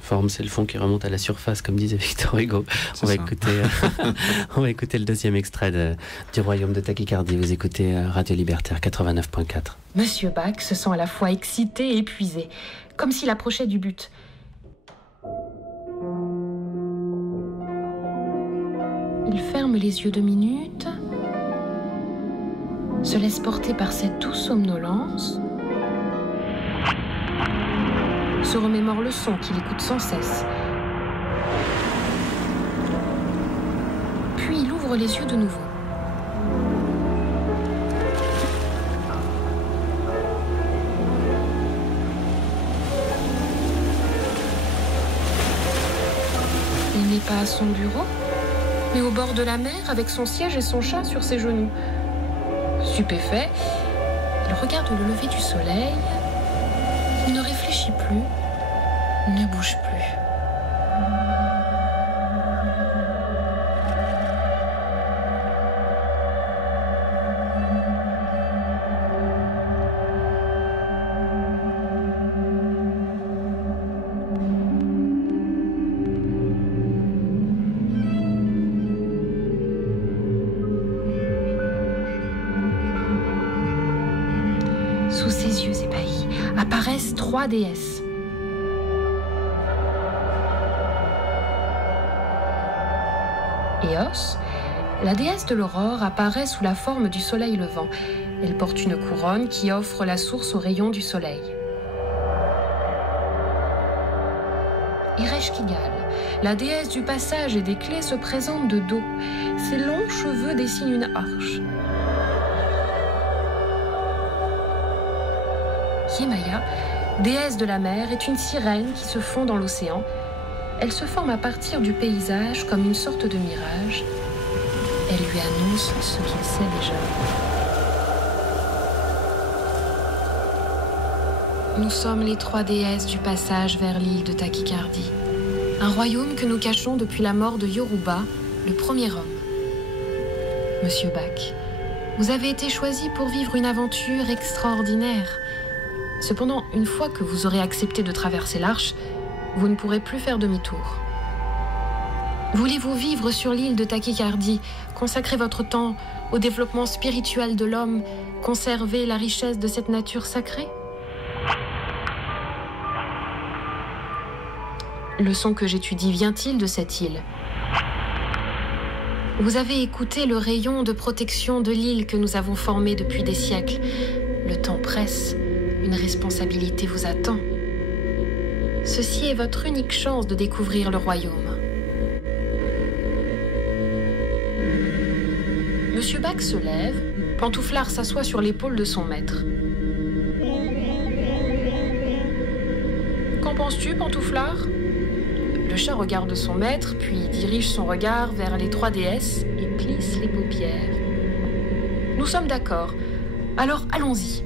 Forme, c'est le fond qui remonte à la surface, comme disait Victor Hugo. On va écouter le deuxième extrait du Royaume de Tachycardie. Vous écoutez Radio Libertaire 89.4. Monsieur Bach se sent à la fois excité et épuisé, comme s'il approchait du but. Il ferme les yeux 2 minutes, se laisse porter par cette douce somnolence, se remémore le son qu'il écoute sans cesse. Puis il ouvre les yeux de nouveau. Il n'est pas à son bureau, mais au bord de la mer avec son siège et son chat sur ses genoux. Stupéfait, il regarde le lever du soleil. Il ne réfléchit plus, ne bouge plus. Sous ses yeux ébahis apparaissent 3 déesses. Eos, la déesse de l'aurore, apparaît sous la forme du soleil levant. Elle porte une couronne qui offre la source aux rayons du soleil. Ereshkigal, la déesse du passage et des clés, se présente de dos. Ses longs cheveux dessinent une arche. Yemaya, déesse de la mer, est une sirène qui se fond dans l'océan. Elle se forme à partir du paysage comme une sorte de mirage. Elle lui annonce ce qu'il sait déjà. Nous sommes les 3 déesses du passage vers l'île de Tachycardie, un royaume que nous cachons depuis la mort de Yoruba, le premier homme. Monsieur Bach, vous avez été choisi pour vivre une aventure extraordinaire. Cependant, une fois que vous aurez accepté de traverser l'arche, vous ne pourrez plus faire demi-tour. Voulez-vous vivre sur l'île de Tachycardie, consacrer votre temps au développement spirituel de l'homme, conserver la richesse de cette nature sacrée ? Le son que j'étudie vient-il de cette île ? Vous avez écouté le rayon de protection de l'île que nous avons formé depuis des siècles. Le temps presse. Une responsabilité vous attend. Ceci est votre unique chance de découvrir le royaume. Monsieur Bach se lève, Pantouflard s'assoit sur l'épaule de son maître. Qu'en penses-tu, Pantouflard ? Le chat regarde son maître, puis dirige son regard vers les 3 déesses et plisse les paupières. Nous sommes d'accord, alors allons-y.